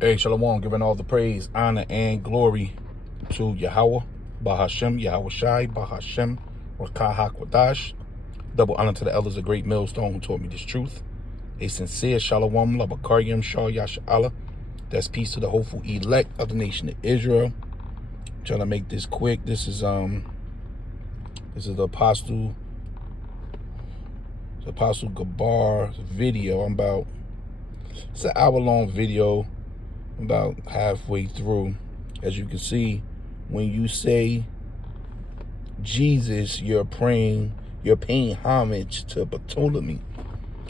Hey, Shalom, giving all the praise, honor, and glory to Yahweh, Bahashem, Yahweh Shai, Bahashem, Rakah HaKodash. Double honor to the elders of Great Millstone who taught me this truth. A sincere Shalom, Labakaryim, Shah Yasha Allah. That's peace to the hopeful elect of the nation of Israel. I'm trying to make this quick. This is the Apostle Gabar's video. It's an hour-long video. About halfway through. As you can see, when you say Jesus, you're paying homage to Ptolemy,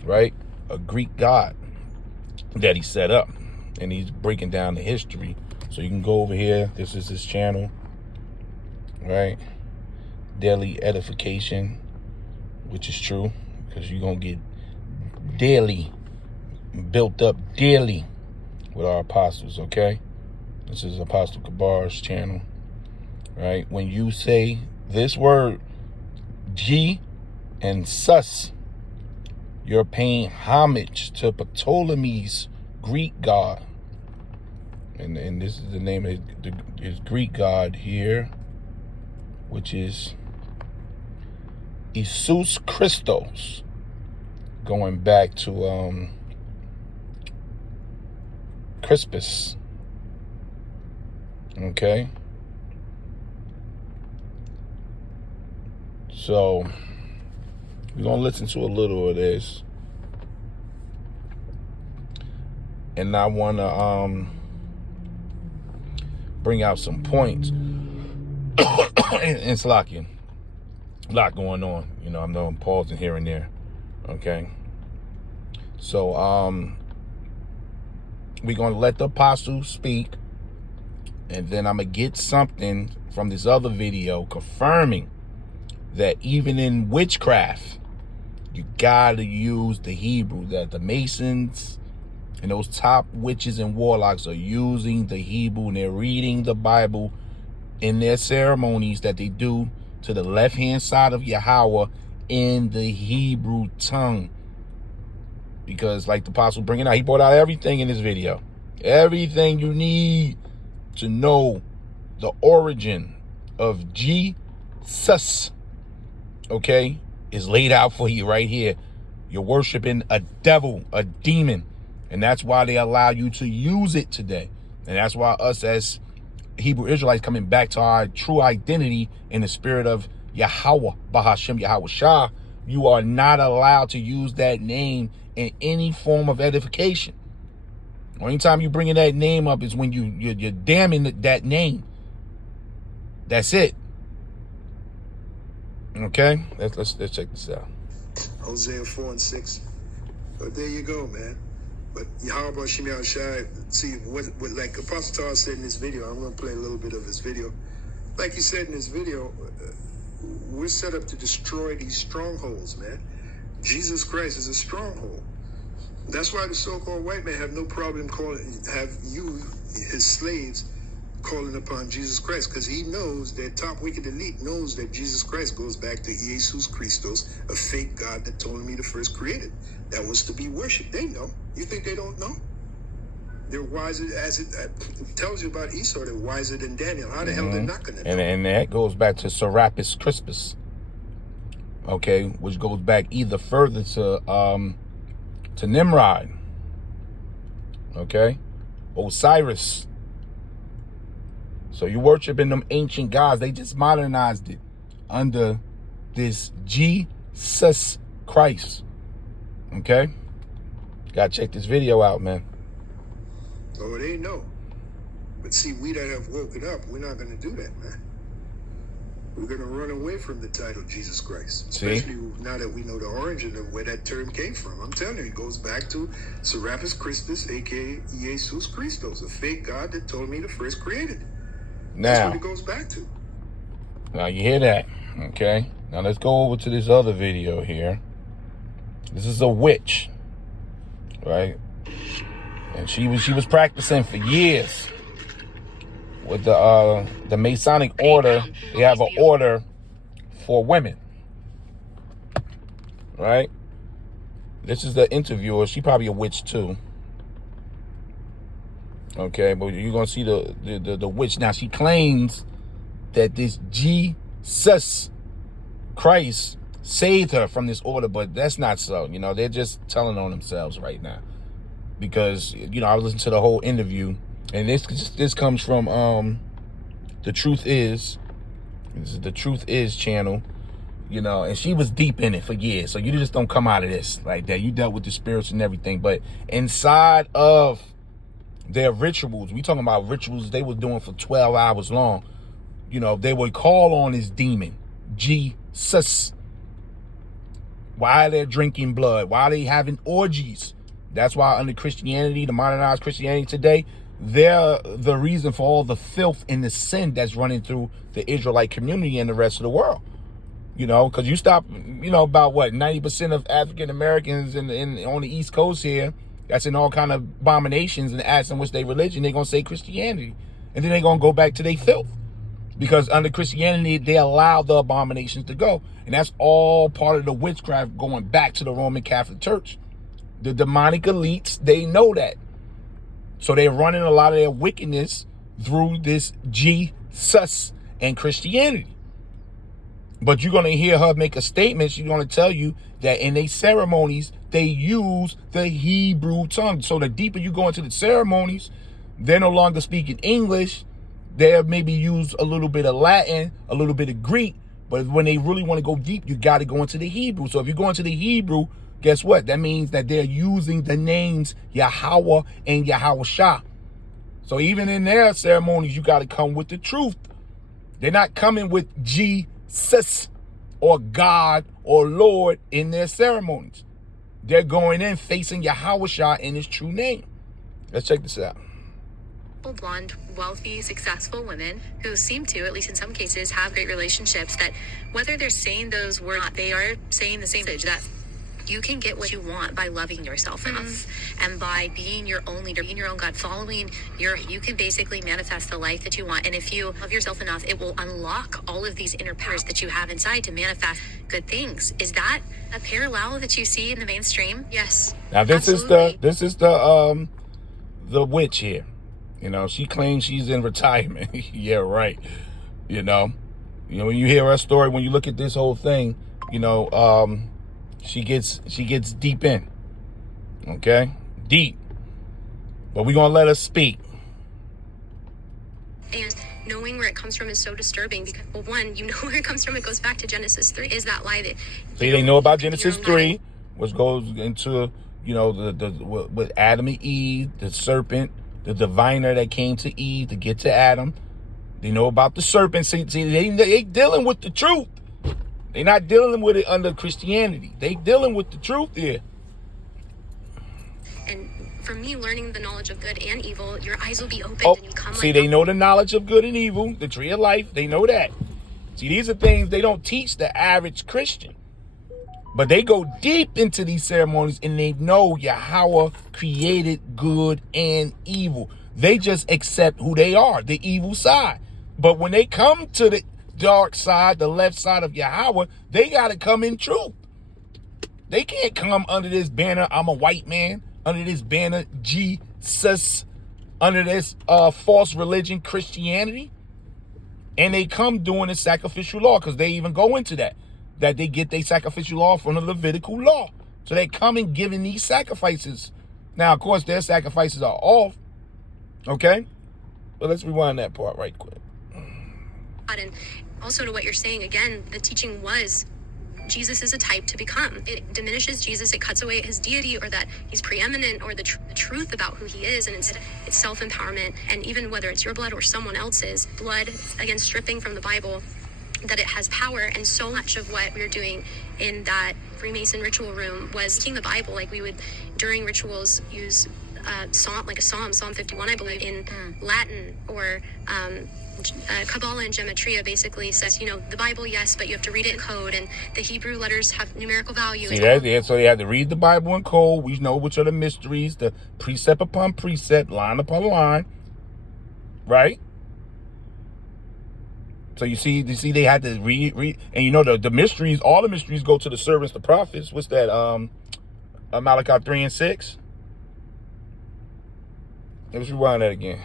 right? A Greek god that he set up, and he's breaking down the history. So you can go over here. This is his channel, right? Daily edification, which is true, because you're gonna get daily built up daily with our apostles, okay? This is Apostle Gabar's channel, right? When you say this word, G and sus, you're paying homage to Ptolemy's Greek god. And this is the name of his Greek god here, which is Jesus Christos, going back to Crispus. Okay. So we're gonna listen to a little of this. And I wanna bring out some points. It's locking. A lot going on. You know, I'm pausing here and there. Okay. So we're going to let the apostles speak, and then I'm going to get something from this other video confirming that even in witchcraft, you got to use the Hebrew, that the Masons and those top witches and warlocks are using the Hebrew, and they're reading the Bible in their ceremonies that they do to the left-hand side of Yahweh in the Hebrew tongue. Because like the apostle bringing out, he brought out everything in this video. Everything you need to know the origin of Jesus, okay, is laid out for you right here. You're worshiping a devil, a demon. And that's why they allow you to use it today. And that's why us as Hebrew Israelites coming back to our true identity in the spirit of Yahweh, Bahashem, Yahweh Shah, you are not allowed to use that name in any form of edification. Only time you bringing that name up is when you're damning that name. That's it. Okay, let's check this out. Hosea 4:6. But there you go, man. But Yahweh Shimei Shai, see what like Apostle Tar said in this video. I'm gonna play a little bit of his video. Like he said in his video, we're set up to destroy these strongholds, man. Jesus Christ is a stronghold. That's why the so-called white man have no problem have you, his slaves, calling upon Jesus Christ, because he knows that top wicked elite knows that Jesus Christ goes back to Jesus Christos, a fake God that Ptolemy the first created. That was to be worshipped. They know. You think they don't know? They're wiser, as it tells you about Esau, they're wiser than Daniel. How the hell they're not going to know? And that goes back to Serapis Crispus, okay, which goes back either further to Nimrod, okay, Osiris. So you worshiping them ancient gods. They just modernized it under this Jesus Christ, okay? Gotta check this video out, man. Oh, they know. But see, we that have woken up, we're not going to do that, man. We're going to run away from the title Jesus Christ. Especially now that we know the origin of where that term came from. I'm telling you, it goes back to Serapis Christus, a.k.a. Jesus Christos, a fake God that Ptolemy the first created. That's what it goes back to. Now you hear that, okay? Now let's go over to this other video here. This is a witch, right? And she was practicing for years with the Masonic order. They have an order for women, right? This is the interviewer. She probably a witch too. Okay, but you're gonna see the witch. Now she claims that this Jesus Christ saved her from this order, but that's not so. You know, they're just telling on themselves right now. Because, you know, I listened to the whole interview, and this comes from The Truth Is. This is The Truth Is channel, you know, and she was deep in it for years. So you just don't come out of this like that. You dealt with the spirits and everything, but inside of their rituals, we talking about rituals they were doing for 12 hours long. You know, they would call on this demon, Jesus. Why they're drinking blood? Why they having orgies? That's why under Christianity, the modernized Christianity today, they're the reason for all the filth and the sin that's running through the Israelite community and the rest of the world. You know, because you stop, you know, about what, 90% of African Americans on the East Coast here, that's in all kind of abominations, and ask them what's their religion, they're going to say Christianity. And then they're going to go back to their filth. Because under Christianity, they allow the abominations to go. And that's all part of the witchcraft going back to the Roman Catholic Church. The demonic elites, they know that. So they're running a lot of their wickedness through this Jesus and Christianity. But you're going to hear her make a statement. She's going to tell you that in their ceremonies, they use the Hebrew tongue. So the deeper you go into the ceremonies, they're no longer speaking English. They maybe use a little bit of Latin, a little bit of Greek. But when they really want to go deep, you got to go into the Hebrew. So if you go into the Hebrew, guess what? That means that they're using the names Yahweh and Yahweh. So even in their ceremonies, you got to come with the truth. They're not coming with Jesus or God or Lord in their ceremonies. They're going in facing Yahweh in his true name. Let's check this out. Blonde, wealthy, successful women who seem to, at least in some cases, have great relationships, that whether they're saying those words or not, they are saying the same message, that you can get what you want by loving yourself enough, and by being your own leader, being your own God, you can basically manifest the life that you want. And if you love yourself enough, it will unlock all of these inner powers that you have inside to manifest good things. Is that a parallel that you see in the mainstream? Yes. Now this absolutely. is the witch here. You know, she claims she's in retirement. Yeah, right. You know, when you hear her story, when you look at this whole thing, you know, she gets deep in. Okay? Deep. But we're going to let her speak. And knowing where it comes from is so disturbing because, well, one, you know where it comes from. It goes back to Genesis 3. Is that lie that... See, they know about Genesis 3, which goes into, you know, with Adam and Eve, the serpent, the diviner that came to Eve to get to Adam. They know about the serpent. See, they dealing with the truth. They're not dealing with it under Christianity. They dealing with the truth here. And for me, learning the knowledge of good and evil, your eyes will be opened and you come. See, they know the knowledge of good and evil, the tree of life. They know that. See, these are things they don't teach the average Christian. But they go deep into these ceremonies and they know Yahweh created good and evil. They just accept who they are, the evil side. But when they come to the dark side, the left side of Yahweh, they got to come in truth. They can't come under this banner, I'm a white man, under this banner, Jesus, under this false religion, Christianity. And they come doing the sacrificial law, because they even go into that they get their sacrificial law from the Levitical law. So they come and giving these sacrifices. Now, of course, their sacrifices are off. Okay? But let's rewind that part right quick. And also to what you're saying, again, the teaching was Jesus is a type to become. It diminishes Jesus. It cuts away his deity or that he's preeminent or the truth about who he is. And instead, it's self-empowerment. And even whether it's your blood or someone else's blood, again, stripping from the Bible, that it has power. And so much of what we were doing in that Freemason ritual room was teaching the Bible. Like we would, during rituals, use Psalm 51, I believe, in Latin, or Kabbalah and Gematria basically says, you know, the Bible, yes, but you have to read it in code, and the Hebrew letters have numerical value. See that? Yeah, so they have to read the Bible in code. We know which are the mysteries, the precept upon precept, line upon line, right? So you see they had to read, and you know the mysteries, all the mysteries go to the servants, the prophets. What's that? Malachi 3 and 6. Let's rewind that again.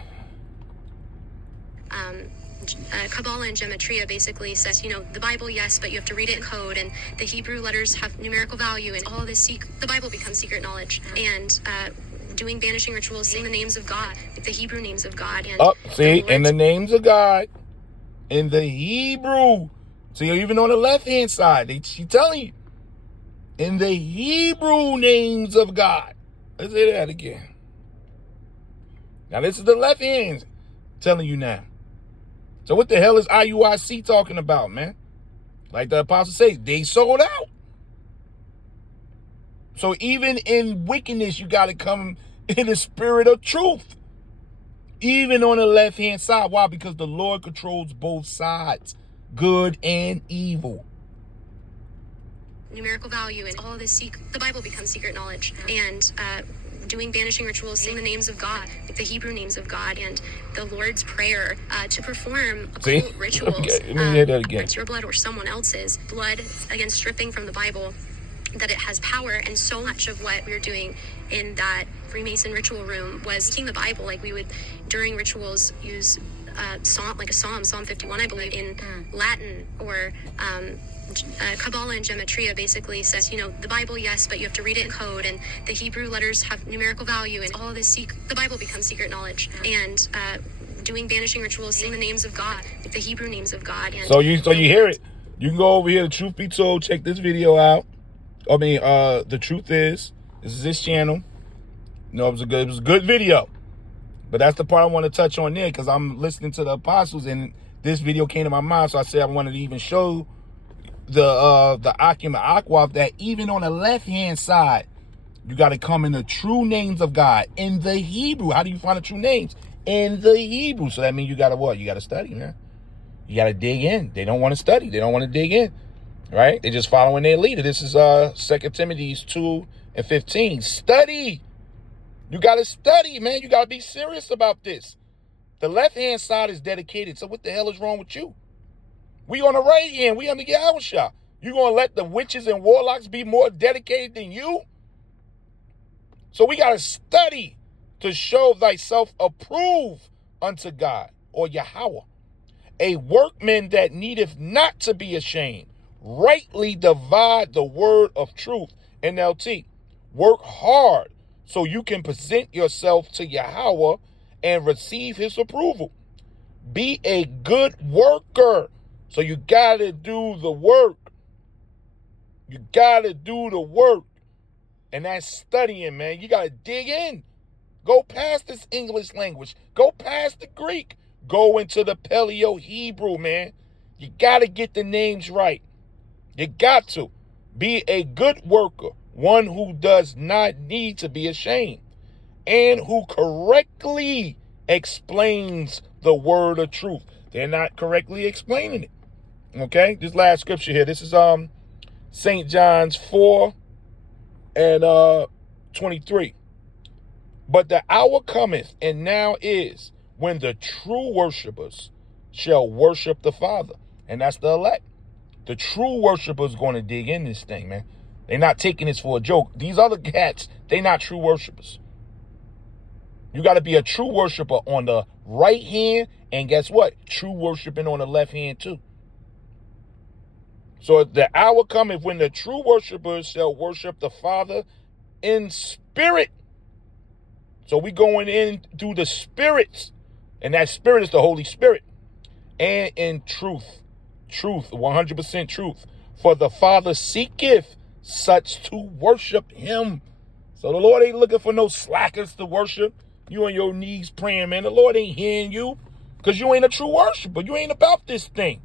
Kabbalah and Gematria basically says, the Bible, yes, but you have to read it in code, and the Hebrew letters have numerical value, and all this the Bible becomes secret knowledge. And doing banishing rituals, saying the names of God, the Hebrew names of God. And in the names of God, in the Hebrew. See, even on the left-hand side, she's telling you, in the Hebrew names of God. Let's say that again. Now, this is the left hand telling you now. So what the hell is IUIC talking about, man? Like the apostle says, they sold out. So even in wickedness, you got to come in the spirit of truth. Even on the left-hand side. Why? Because the Lord controls both sides, good and evil. Numerical value and all this the Bible becomes secret knowledge. And doing banishing rituals, saying the names of God, the Hebrew names of God, and the Lord's Prayer to perform occult rituals. Okay, let me hear that again. It's your blood or someone else's blood, again, stripping from the Bible that it has power. And so much of what we were doing in that Freemason ritual room was taking the Bible. Like, we would, during rituals, use Psalm 51, I believe, in Latin, or Kabbalah and Gematria basically says, the Bible, yes, but you have to read it in code, and the Hebrew letters have numerical value, and all this the Bible becomes secret knowledge. And doing banishing rituals, saying the names of God, the Hebrew names of God. And so you hear it. You can go over here to Truth Be Told, check this video out. I mean, the truth is, this is this channel. It was a good video. But that's the part I want to touch on there, because I'm listening to the apostles, and this video came to my mind, so I said I wanted to even show the Akim Aqua that even on the left-hand side, you got to come in the true names of God in the Hebrew. How do you find the true names? In the Hebrew. So that means you got to what? You got to study, man. You got to dig in. They don't want to study. They don't want to dig in, right? They're just following their leader. This is 2 Timothy 2:15. Study. You got to study, man. You got to be serious about this. The left-hand side is dedicated. So what the hell is wrong with you? We on the right hand. We under Yahushua. You going to let the witches and warlocks be more dedicated than you? So we got to study to show thyself approved unto God, or Yahweh, a workman that needeth not to be ashamed, rightly divide the word of truth. NLT. Work hard so you can present yourself to Yahweh and receive his approval. Be a good worker. So you got to do the work. You got to do the work. And that's studying, man. You got to dig in. Go past this English language. Go past the Greek. Go into the Paleo-Hebrew, man. You got to get the names right. You got to. Be a good worker. One who does not need to be ashamed. And who correctly explains the word of truth. They're not correctly explaining it. Okay, this last scripture here. This is St. John's 4 and 23. But the hour cometh, and now is, when the true worshipers shall worship the Father. And that's the elect. The true worshipers going to dig in this thing, man. They're not taking this for a joke. These other cats, they not true worshipers. You got to be a true worshiper on the right hand, and guess what? True worshiping on the left hand too. So the hour cometh when the true worshipers shall worship the Father in spirit. So we going in through the spirits, and that spirit is the Holy Spirit, and in truth. Truth, 100% truth. For the Father seeketh such to worship him. So the Lord ain't looking for no slackers to worship. You on your knees praying, man. The Lord ain't hearing you, because you ain't a true worshiper. You ain't about this thing.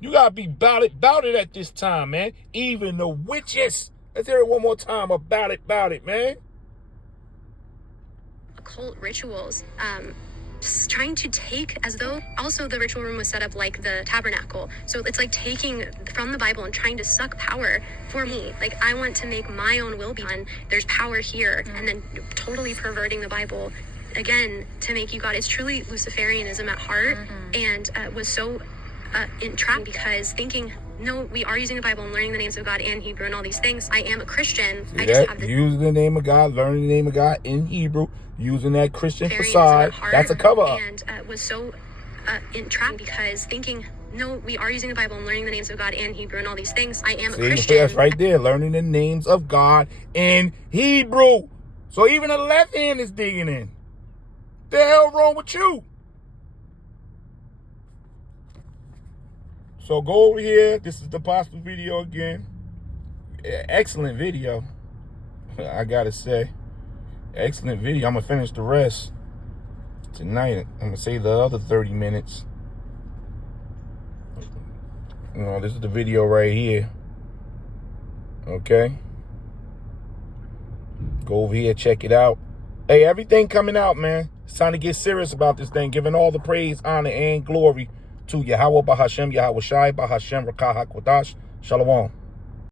You got to be about it at this time, man. Even the witches. Let's hear it one more time. About it, man. Occult rituals, trying to take, as though also the ritual room was set up like the tabernacle. So it's like taking from the Bible and trying to suck power for me. Like, I want to make my own will be done. There's power here. And then totally perverting the Bible again to make you God. It's truly Luciferianism at heart, and was so entrapped, because thinking no, we are using the Bible and learning the names of God in Hebrew and all these things. I am a Christian. See I just that? have this Using the name of God, learning the name of God in Hebrew, using that Christian variance facade. in my heart, That's a cover up. and was so entrapped because thinking, no, we are using the Bible and learning the names of God in Hebrew and all these things. I am a See, Christian. that's right there, learning the names of God in Hebrew. So even the left hand is digging in. The hell wrong with you? So go over here. This is the Apostle video again. Excellent video, I gotta say. Excellent video. I'm gonna finish the rest tonight. I'm gonna save the other 30 minutes. You know, this is the video right here. Okay. Go over here, check it out. Hey, everything coming out, man. It's time to get serious about this thing. Giving all the praise, honor, and glory to Yahweh Bahashem, Yahweh Shai, Bahashem, Rakah HaKodash. Shalom.